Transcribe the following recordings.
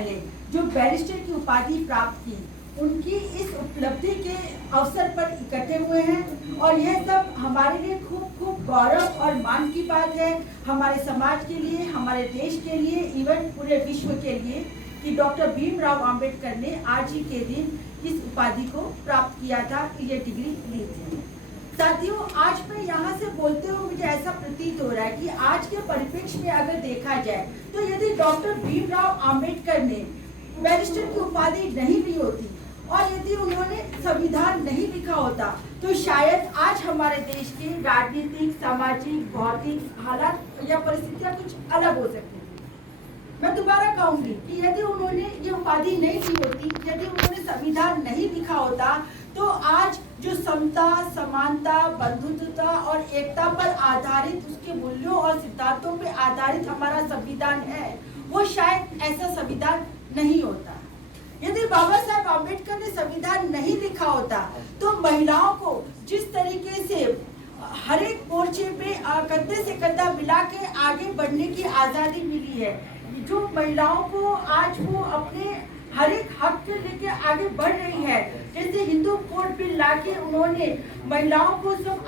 पहले जो बैरिस्टर की उपाधि प्राप्त की, उनकी इस उपलब्धि के अवसर पर इकट्ठे हुए हैं और यह सब हमारे लिए खूब खूब गौरव और मान की बात है, हमारे समाज के लिए, हमारे देश के लिए, इवन पूरे विश्व के लिए, कि डॉक्टर भीमराव अंबेडकर ने आज ही के दिन इस उपाधि को प्राप्त किया था, ये डिग्री ली थी। साथियों, आज मैं यहाँ से बोलते हुए मुझे ऐसा प्रतीत हो रहा है कि आज के परिप्रेक्ष्य में अगर देखा जाए तो यदि डॉक्टर भीमराव अंबेडकर ने बैरिस्टर की उपाधि नहीं ली होती और यदि उन्होंने संविधान नहीं लिखा होता तो शायद आज हमारे देश की राजनीतिक, सामाजिक, भौतिक हालात या परिस्थितियां कुछ अलग हो सकती थी। मैं दोबारा कहूंगी कि यदि उन्होंने ये उपाधि नहीं ली होती, यदि उन्होंने संविधान नहीं लिखा होता, तो आज जो समता, समानता, बंधुत्वता और एकता पर आधारित, उसके मूल्यों और सिद्धांतों पर आधारित हमारा संविधान है, वो शायद ऐसा संविधान नहीं होता। यदि बाबा साहब अम्बेडकर ने संविधान नहीं लिखा होता तो महिलाओं को जिस तरीके से हर एक मोर्चे पे कंधे से कंधा मिला के आगे बढ़ने की आज़ादी मिली है, जो महिलाओं को आज वो अपने हर एक हक के लेके आगे बढ़ रही है, जैसे हिंदू कोड बिल लाके उन्होंने महिलाओं को सब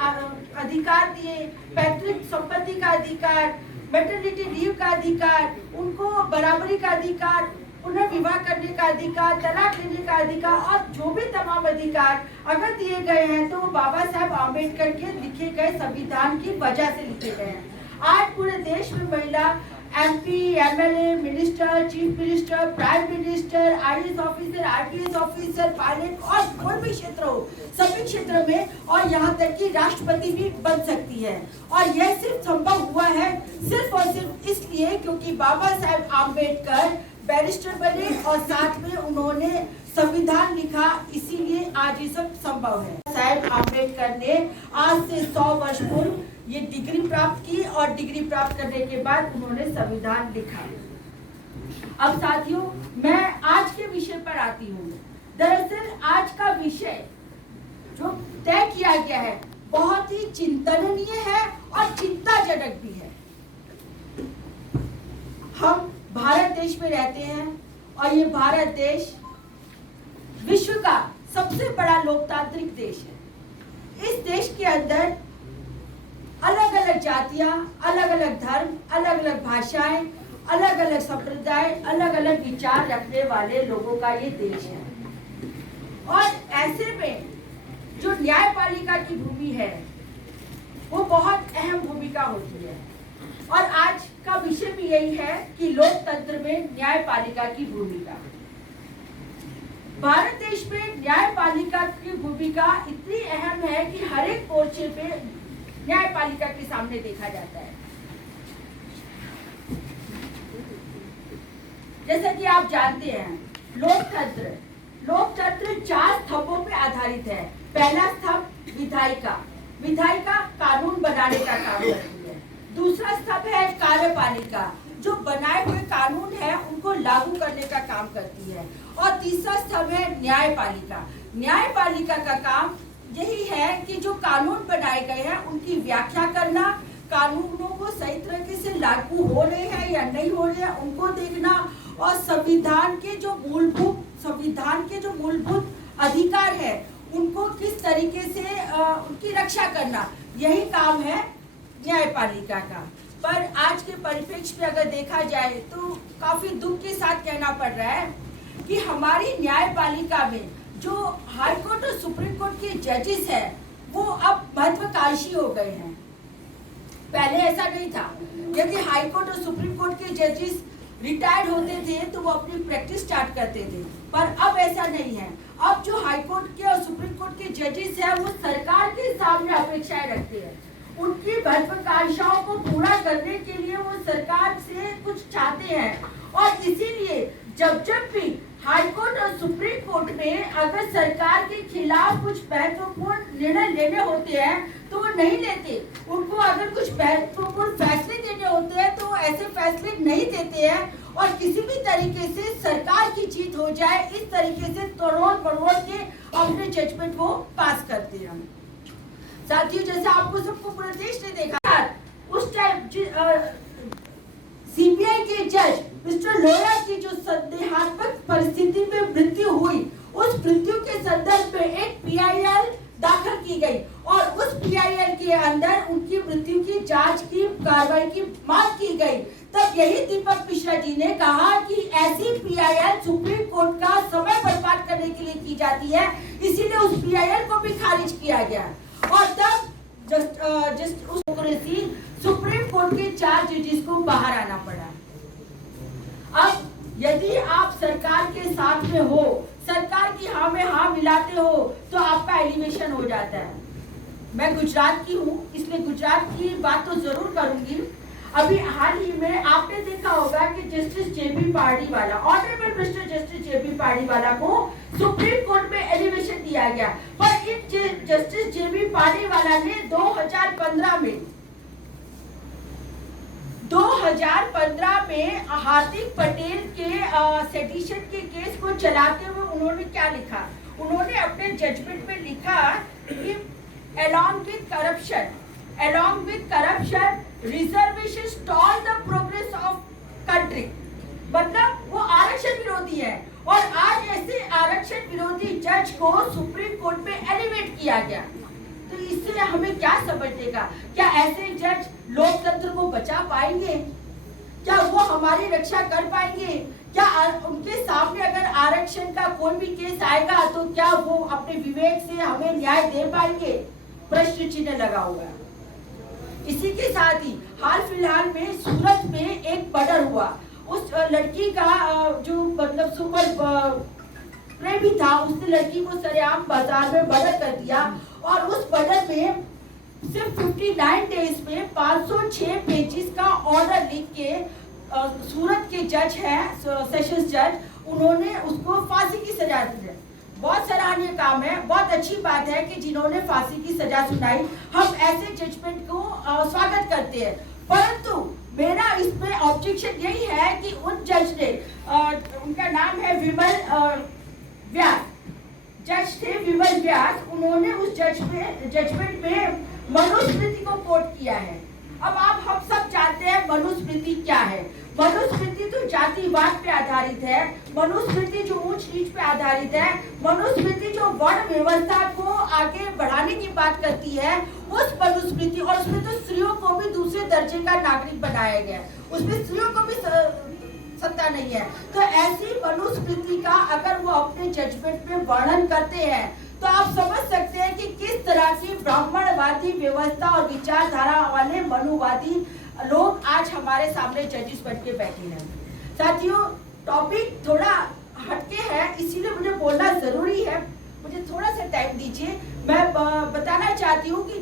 अधिकार दिए, पैतृक संपत्ति का अधिकार, मैटरनिटी लीव का अधिकार, उनको बराबरी का अधिकार, पुनर्विवाह करने का अधिकार, तलाक लेने का अधिकार और जो भी तमाम अधिकार अगर दिए गए हैं तो बाबा साहब आम्बेडकर के लिखे गए संविधान की वजह से लिखे गए हैं। आज पूरे देश में महिला MP, MLA, minister, chief minister, prime minister, IAS officer, RPS officer, pilot और कोई भी क्षेत्र हो, सभी क्षेत्रों में और यहाँ तक कि राष्ट्रपति भी बन सकती है। और यह सिर्फ संभव हुआ है सिर्फ और सिर्फ इसलिए क्योंकि बाबा साहब आम्बेडकर बैरिस्टर बने और साथ में उन्होंने संविधान लिखा, इसीलिए आज ये सब संभव है। साहब आम्बेडकर ने आज से 100 वर्ष पूर्व ये डिग्री प्राप्त की और डिग्री प्राप्त करने के बाद उन्होंने संविधान लिखा। अब साथियों, मैं आज के विषय पर आती हूँ। दरअसल आज का विषय जो तय किया गया है बहुत ही चिंतनीय है और चिंताजनक भी है। हम भारत देश में रहते हैं और ये भारत देश विश्व का सबसे बड़ा लोकतांत्रिक देश है। इस देश के अंदर अलग अलग जातियां, अलग अलग धर्म, अलग अलग भाषाएं, अलग अलग संप्रदाय, अलग अलग विचार रखने वाले लोगों का ये देश है। और ऐसे में जो न्यायपालिका की भूमि है वो बहुत अहम भूमिका होती है और आज का विषय भी यही है कि लोकतंत्र में न्यायपालिका की भूमिका। भारत देश में न्यायपालिका की भूमिका इतनी अहम है कि हर एक मोर्चे पे न्यायपालिका के सामने देखा जाता है। जैसा कि आप जानते हैं, लोकतंत्र 4 स्तंभों पे आधारित है। पहला स्तंभ विधायिका, विधायिका कानून बनाने का काम करती है। दूसरा स्तंभ है कार्यपालिका, जो बनाए हुए कानून है उनको लागू करने का काम करती है। और तीसरा स्तंभ है न्यायपालिका। न्यायपालिका का काम यही है कि जो कानून बनाए गए हैं उनकी व्याख्या करना, कानूनों को सही तरीके से लागू हो रहे हैं या नहीं हो रहे हैं उनको देखना और संविधान के जो मूलभूत अधिकार है उनको किस तरीके से उनकी रक्षा करना, यही काम है न्यायपालिका का। पर आज के परिप्रेक्ष्य में अगर देखा जाए तो काफी दुख के साथ कहना पड़ रहा है कि हमारी न्यायपालिका में जो हाई कोर्ट और सुप्रीम कोर्ट के जजेस हैं वो अब महत्वाकांक्षी हो गए हैं। पहले ऐसा नहीं था। यदि हाई कोर्ट और सुप्रीम कोर्ट के जजेस रिटायर्ड होते थे तो वो अपनी प्रैक्टिस स्टार्ट करते थे, पर अब ऐसा नहीं है। अब जो हाई कोर्ट के और सुप्रीम कोर्ट के जजेस हैं वो सरकार के सामने अपेक्षाएं रखते हैं। उनकी महत्वाकांक्षाओं को पूरा करने के लिए वो सरकार से कुछ चाहते हैं और इसीलिए जब भी हाई कोर्ट और सुप्रीम कोर्ट में अगर सरकार के खिलाफ कुछ महत्वपूर्ण निर्णय लेने होते हैं तो वो नहीं लेते। उनको अगर कुछ महत्वपूर्ण फैसले देने होते हैं तो ऐसे फैसले नहीं देते हैं और किसी भी तरीके से सरकार की जीत हो जाए इस तरीके से तोड़ मरोड़ के अपने जजमेंट को पास करते हैं। साथियों, जैसे आपको सबको पूरे देश ने देखा, उस टाइम CBI के जज मिस्टर लोया की जो संदेहात्मक परिस्थिति में मृत्यु हुई, उस मृत्यु के संदर्भ में एक PIL दाखिल की गई और उस PIL के अंदर उनकी मृत्यु की जांच की कार्रवाई की मांग की गई। तब यही दीपक मिश्रा जी ने कहा कि ऐसी PIL सुप्रीम कोर्ट का समय बर्बाद करने के लिए की जाती है, इसीलिए उस PIL को भी खारिज किया गया। और तब सुप्रीम कोर्ट के 4 जजेस को बाहर आना पड़ा। अब यदि आप सरकार के साथ में हो, सरकार की हाँ में हाँ मिलाते हो, तो आपका एलिवेशन हो जाता है। मैं गुजरात की हूँ, इसलिए गुजरात की बात तो जरूर करूंगी। अभी हाल ही में आपने देखा होगा कि justice JB Pardiwala, honourable mister justice JB Pardiwala को सुप्रीम कोर्ट में एलिवेशन दिया गया, पर इन जस्टिस JB पार्डीवाला ने 2015 में हार्दिक पटेल के सेडिशन के केस को चलाते हुए उन्होंने क्या लिखा? उन्होंने अपने जजमेंट में लिखा कि along with corruption reservation stall the progress of country. मतलब वो आरक्षण विरोधी है और आज ऐसे आरक्षण विरोधी जज को सुप्रीम कोर्ट में एलिवेट किया गया। तो इससे हमें क्या समझने का? क्या ऐसे जज लोकतंत्र को बचा पाएंगे? क्या वो हमारी रक्षा कर पाएंगे? क्या उनके सामने अगर आरक्षण का कोई भी केस आएगा तो क्या वो अपने विवेक से हमें न्याय दे पाएंगे? प्रश्न चिन्ह लगा हुआ है। इसी के साथ ही हाल फिलहाल में सूरत में एक मर्डर हुआ। उस लड़की का जो मतलब सुपर प्रेमी था, उसने लड़की को सरेआम बाजार में मर्डर कर दिया और उस मर्डर में सिर्फ 59 डेज में 506 पेजेस का ऑर्डर लिख के सूरत के जज हैं, सेशंस जज, उन्होंने उसको फांसी की सजा दी है। बहुत सराहनीय काम है, बहुत अच्छी बात है कि जिन्होंने फांसी की सजा सुनाई। हम ऐसे जजमेंट को स्वागत करते हैं, परंतु मेरा इसमें ऑब्जेक्शन यही है कि उन जज ने, उनका नाम है विमल व्यास, जज थे विमल व्यास, उन्होंने उस जजमेंट में मनुस्मृति को कोट किया है। अब हम सब जानते हैं मनुस्मृति क्या है। मनुस्मृति तो जातिवाद पे आधारित है, मनुस्मृति जो ऊंच नीच पे आधारित है, मनुस्मृति जो वर्ण व्यवस्था को आगे बढ़ाने की बात करती है, उस मनुस्मृति, और उसमें तो स्त्रियों को भी दूसरे दर्जे का नागरिक बनाया गया, उसमें स्त्रियों को भी सत्ता नहीं है। तो ऐसी मनुस्मृति का अगर वो अपने जजमेंट में वर्णन करते हैं तो आप समझ सकते हैं कि किस तरह की ब्राह्मणवादी व्यवस्था और विचारधारा वाले मनुवादी लोग आज हमारे सामने जजेस बन के बैठे हैं। साथियों, टॉपिक थोड़ा हटके है, इसीलिए मुझे बोलना जरूरी है, मुझे थोड़ा सा टाइम दीजिए। मैं बताना चाहती हूँ कि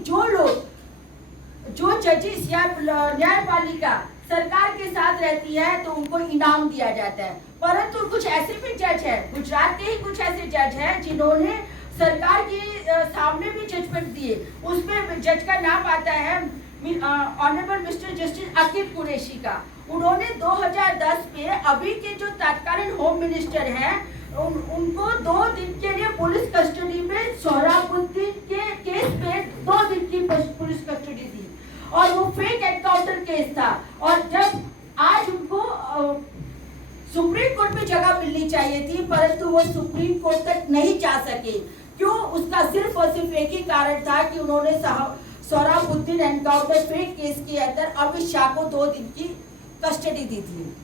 जो जजेस या न्यायपालिका सरकार के साथ रहती है तो उनको इनाम दिया जाता है, परंतु कुछ ऐसे भी जज है, गुजरात के ही कुछ ऐसे जज हैं जिन्होंने सरकार के सामने भी जजमेंट दिए। उसमें जज का नाम आता है honourable mister justice Akil Kureshi का। उन्होंने 2010 में अभी के जो तत्कालीन होम मिनिस्टर हैं उनको 2 दिन के लिए पुलिस कस्टडी में सोहराबुद्दीन के केस पे 2 दिन की पुलिस कस्टडी दी और वो फेक एनकाउंटर केस था। और जब आज उनको सुप्रीम कोर्ट में जगह मिलनी चाहिए थी, परंतु वो सुप्रीम कोर्ट तक नहीं जा सके। क्यों? उसका सिर्फ और सिर्फ एक ही कारण था कि उन्होंने सोहराबुद्दीन एनकाउंटर फेक केस के अंदर अमित शाह को 2 दिन की कस्टडी दी थी।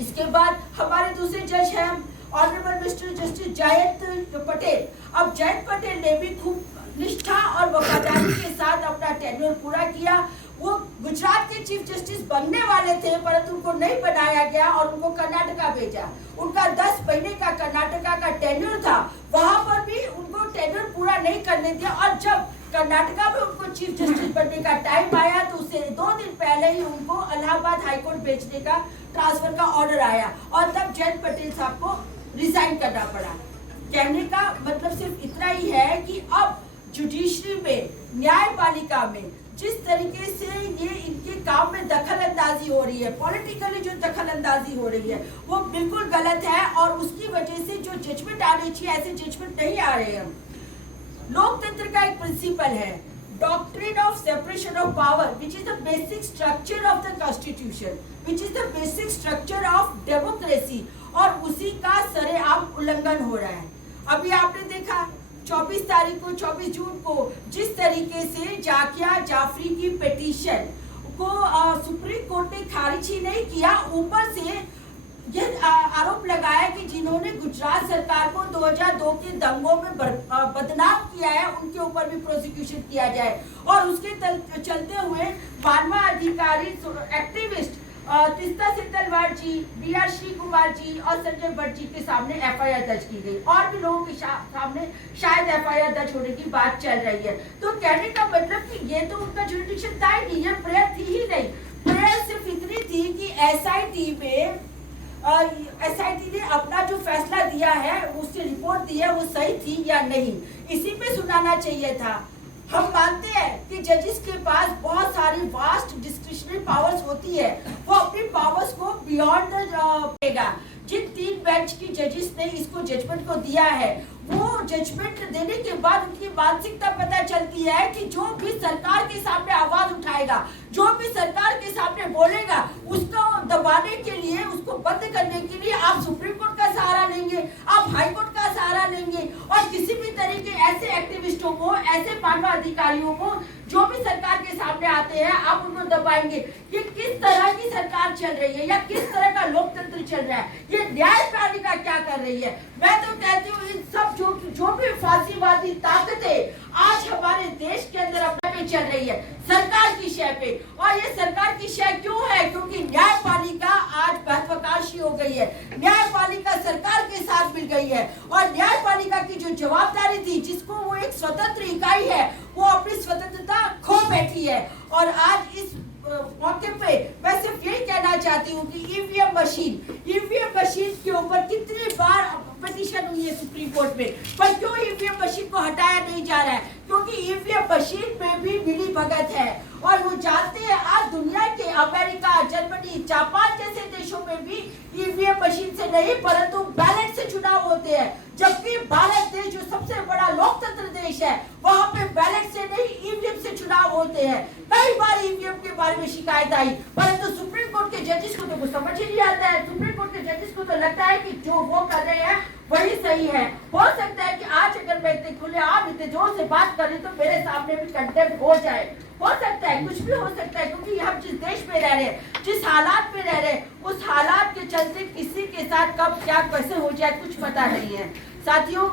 इसके बाद हमारे दूसरे जज हैं honourable mister justice Jayant Patel. अब जयंत पटेल ने भी खूब निष्ठा और वफादारी के साथ अपना टेन्योर पूरा किया। वो गुजरात के चीफ जस्टिस बनने वाले थे, परंतु उनको नहीं बनाया गया और उनको कर्नाटका भेजा। उनका 10 महीने का कर्नाटका का टेन्योर था, वहां पर भी उनको टेन्योर पूरा नहीं करने दिया और जब कर्नाटका में उनको चीफ जस्टिस बनने का टाइम आया तो उससे 2 दिन पहले ही उनको इलाहाबाद हाईकोर्ट भेजने का ट्रांसफर का ऑर्डर आया और तब जयंत पटेल साहब को रिजाइन करना पड़ा। कहने का मतलब सिर्फ इतना ही है कि अब जुडिशरी में, न्यायपालिका में जिस तरीके से ये इनके काम में दखल अंदाजी हो रही है, पॉलिटिकली जो दखल अंदाजी हो रही है वो बिल्कुल गलत है और उसकी वजह से जो जजमेंट आने चाहिए ऐसे जजमेंट नहीं आ रहे हैं। लोकतंत्र का एक प्रिंसिपल है, doctrine of separation of power, which is the basic structure of the constitution, which is the basic structure of democracy, और उसी का सरेआम उल्लंघन हो रहा है। अभी आपने देखा 24 जून को जिस तरीके से जाकिया जाफरी की पिटीशन को सुप्रीम कोर्ट ने खारिज ही नहीं किया, ऊपर से यह आरोप लगाया कि जिन्होंने गुजरात सरकार को 2002 के दंगों में बदनाम किया है, उनके ऊपर भी प्रोसिक्यूशन किया जाए। और उसके चलते हुए मानव अधिकारी एक्टिविस्ट तीस्ता सितलवाड़ जी, BR श्री कुमार जी और संजय भट्ट जी के सामने FIR दर्ज की गई, और भी लोगों के सामने शायद FIR दर्ज होने की बात चल रही है। तो कहने का मतलब कि ये तो उनका जुरिडिक्शन था ही नहीं, ये प्रेयर थी ही नहीं। प्रेयर सिर्फ इतनी थी कि SIT ने अपना जो फैसला दिया है, उसकी रिपोर्ट दी है, वो सही थी या नहीं, इसी पे सुनाना चाहिए था। हम मानते हैं कि जजेस के पास बहुत सारी वास्ट डिस्क्रिशनरी पावर्स होती है, वो अपनी पावर्स को बियॉन्ड देगा। जिन 3 बेंच की जजेस ने इसको जजमेंट को दिया है, वो जजमेंट देने के बाद उनकी मानसिकता पता चलती है कि जो भी सरकार के सामने आवाज उठाएगा, जो भी सरकार के सामने बोलेगा, उसको दबाने के लिए, उसको बंद करने के लिए आप सुप्रीम कोर्ट का सहारा लेंगे, आप हाई कोर्ट का सहारा लेंगे, और किसी भी तरीके ऐसे एक्टिविस्टों को, ऐसे मानव अधिकारियों को जो भी सरकार के सामने आते हैं, आप उनको दबाएंगे। ये किस तरह की सरकार चल रही है, या किस तरह का लोकतंत्र चल रहा है, ये न्यायपालिका क्या कर रही है? मैं तो कहती हूँ इन सब जो भी फांसीवादी ताकतें आज हमारे देश के अंदर अपने पे चल रही है, सरकार की शय पे। और ये सरकार की शय क्यों है? क्योंकि न्यायपालिका आज महत्वाकांक्षी हो गई है, न्यायपालिका सरकार के साथ मिल गई है, और न्यायपालिका की जो जवाबदारी थी, जिसको वो एक स्वतंत्र इकाई है, वो अपनी स्वतंत्रता खो बैठी है। और आज इस मौके पे मैं सिर्फ यही कहना चाहती हूँ कि ईवीएम मशीन के ऊपर कितनी बार पिटीशन हुई है सुप्रीम कोर्ट में, पर क्यों ईवीएम मशीन को हटाया नहीं जा रहा है? क्योंकि ईवीएम मशीन में भी मिली भगत है, और वो जानते हैं आज दुनिया के अमेरिका, जर्मनी, जापान जैसे देशों में भी ईवीएम मशीन से नहीं, परंतु बैलेट से चुनाव होते हैं। जबकि भारत देश जो सबसे बड़ा लोकतंत्र देश है, वहाँ पे बैलेट से नहीं, ईवीएम से चुनाव होते हैं। कई बार ईवीएम के बारे में शिकायत आई, परंतु सुप्रीम कोर्ट के जजेस को तो कुछ समझ ही नहीं आता है। सुप्रीम कोर्ट के जजेस को तो लगता है कि जो वो कर रहे हैं वही सही है। हो सकता है कि आज अगर मैं इतने खुलेआम, इतने जोर से बात कर रही तो मेरे सामने भी कंटेम्प्ट हो जाए, हो सकता है, कुछ भी हो सकता है, क्योंकि हम जिस देश में रह रहे हैं, जिस हालात में रह रहे हैं, उस हालात के चलते किसी के साथ कब क्या कैसे हो जाए कुछ पता नहीं है। साथियों,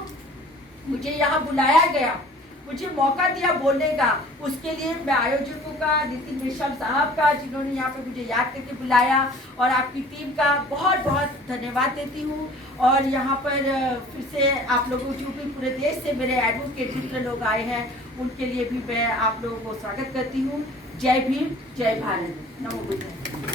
मुझे यहाँ बुलाया गया, मुझे मौका दिया बोलने का, उसके लिए मैं आयोजकों का, नितिन मेश्राम साहब का, जिन्होंने यहाँ पे मुझे याद करके बुलाया, और आपकी टीम का बहुत बहुत धन्यवाद देती हूँ। और यहाँ पर फिर से आप लोगों जो भी पूरे देश से मेरे एडवोकेट जितने लोग आए हैं, उनके लिए भी मैं आप लोगों को स्वागत करती हूँ। जय भीम, जय भारत, नमो बुद्धाय।